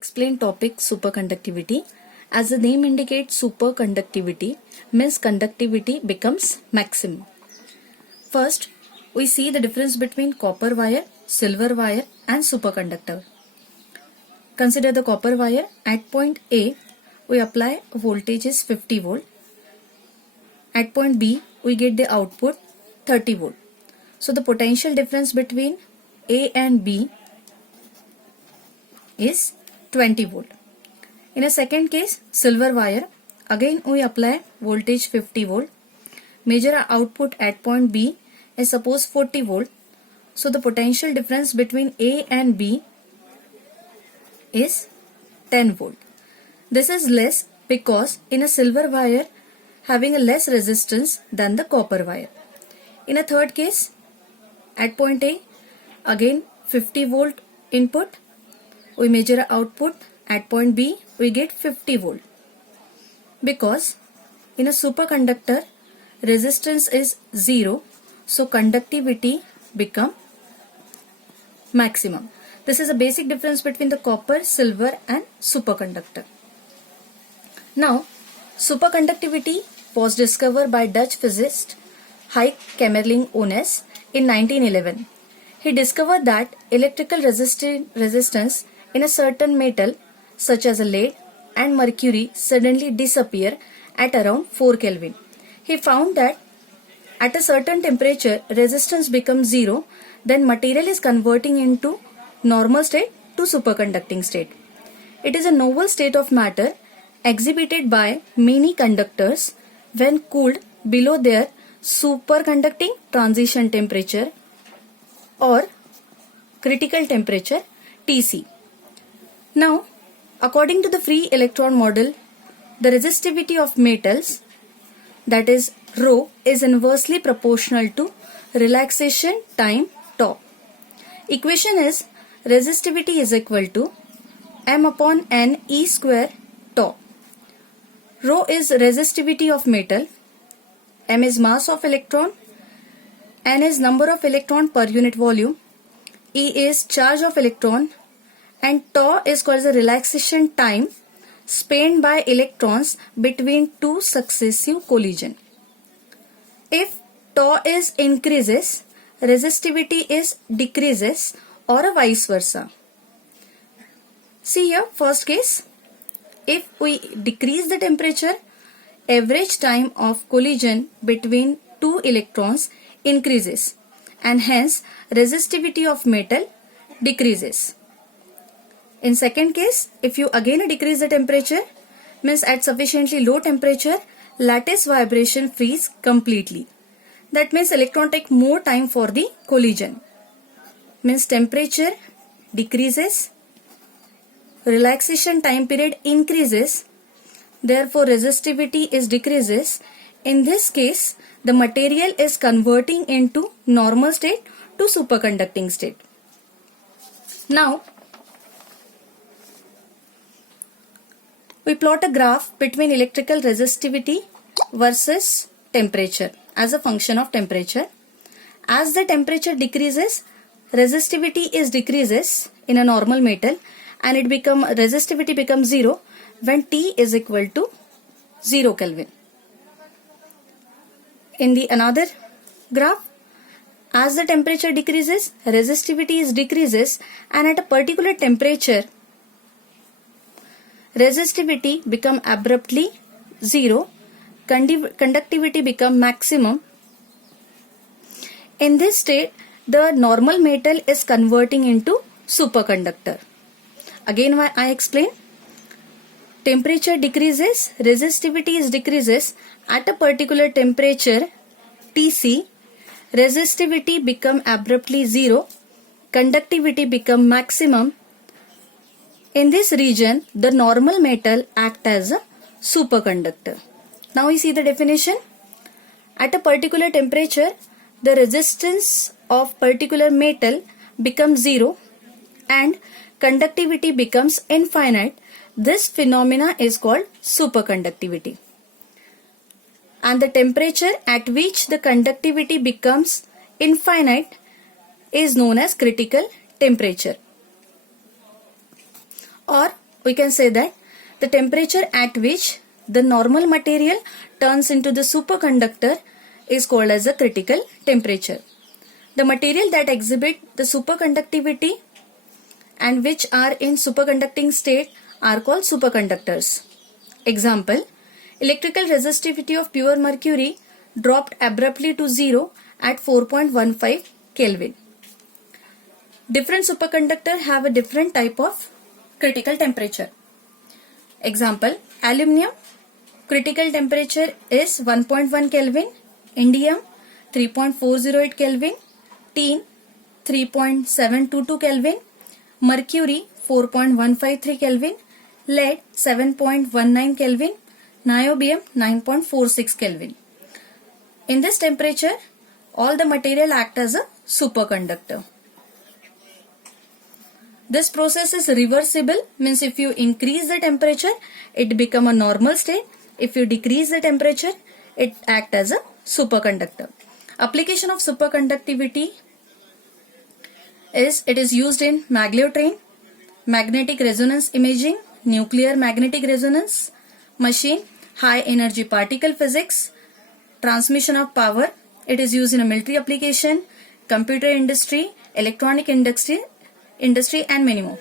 Explain topic superconductivity. As the name indicates, superconductivity means conductivity becomes maximum. First, we see the difference between copper wire, silver wire and superconductor. Consider the copper wire. At point A, we apply voltage is 50 volt. At point B, we get the output 30 volt. So the potential difference between A and B is 20 volt. In a second case, silver wire, again we apply voltage 50 volt. Measure output at point B is suppose 40 volt. So the potential difference between A and B is 10 volt. This is less because in a silver wire having a less resistance than the copper wire. In a third case, at point A, again 50 volt input. We measure output at point B, we get 50 volt. Because in a superconductor, resistance is 0, so conductivity become maximum. This is a basic difference between the copper, silver and superconductor. Now, superconductivity was discovered by Dutch physicist Huig Kamerlingh Onnes in 1911. He discovered that electrical resistance in a certain metal such as a lead and mercury suddenly disappear at around 4 Kelvin. He found that at a certain temperature resistance becomes 0, then material is converting into normal state to superconducting state. It is a novel state of matter exhibited by many conductors when cooled below their superconducting transition temperature or critical temperature Tc. Now, according to the free electron model, the resistivity of metals, that is ρ, is inversely proportional to relaxation time tau. Equation is resistivity is equal to m upon n E square tau. Ρ is resistivity of metal, m is mass of electron, n is number of electron per unit volume, E is charge of electron, and tau is called the relaxation time spent by electrons between two successive collision. If tau is increases, resistivity is decreases or vice versa. See here, first case, if we decrease the temperature, average time of collision between two electrons increases and hence resistivity of metal decreases. In second case, if you again decrease the temperature, means at sufficiently low temperature, lattice vibration freeze completely. That means electron take more time for the collision. Means temperature decreases, relaxation time period increases, therefore resistivity is decreases. In this case, the material is converting into normal state to superconducting state. Now, we plot a graph between electrical resistivity versus temperature as a function of temperature. As the temperature decreases, resistivity is decreases in a normal metal and resistivity becomes 0 when T is equal to 0 Kelvin. In the another graph, as the temperature decreases, resistivity is decreases, and at a particular temperature resistivity become abruptly 0, conductivity become maximum. In this state, the normal metal is converting into superconductor. Again, why I explain. Temperature decreases, resistivity is decreases. At a particular temperature Tc, resistivity become abruptly 0, conductivity become maximum. In this region, the normal metal act as a superconductor. Now we see the definition. At a particular temperature, the resistance of particular metal becomes 0 and conductivity becomes infinite. This phenomena is called superconductivity. And the temperature at which the conductivity becomes infinite is known as critical temperature. Or we can say that the temperature at which the normal material turns into the superconductor is called as the critical temperature. The material that exhibit the superconductivity and which are in superconducting state are called superconductors. Example, electrical resistivity of pure mercury dropped abruptly to 0 at 4.15 Kelvin. Different superconductors have a different type of critical temperature. Example, aluminium critical temperature is 1.1 Kelvin, indium 3.408 Kelvin, tin 3.722 Kelvin, mercury 4.153 Kelvin, lead 7.19 Kelvin, niobium 9.46 Kelvin. In this temperature, all the material act as a superconductor. This process is reversible, means if you increase the temperature, it become a normal state. If you decrease the temperature, it act as a superconductor. Application of superconductivity is, it is used in magnetotrain, magnetic resonance imaging, nuclear magnetic resonance machine, high energy particle physics, transmission of power. It is used in a military application, computer industry, electronic industry and many more.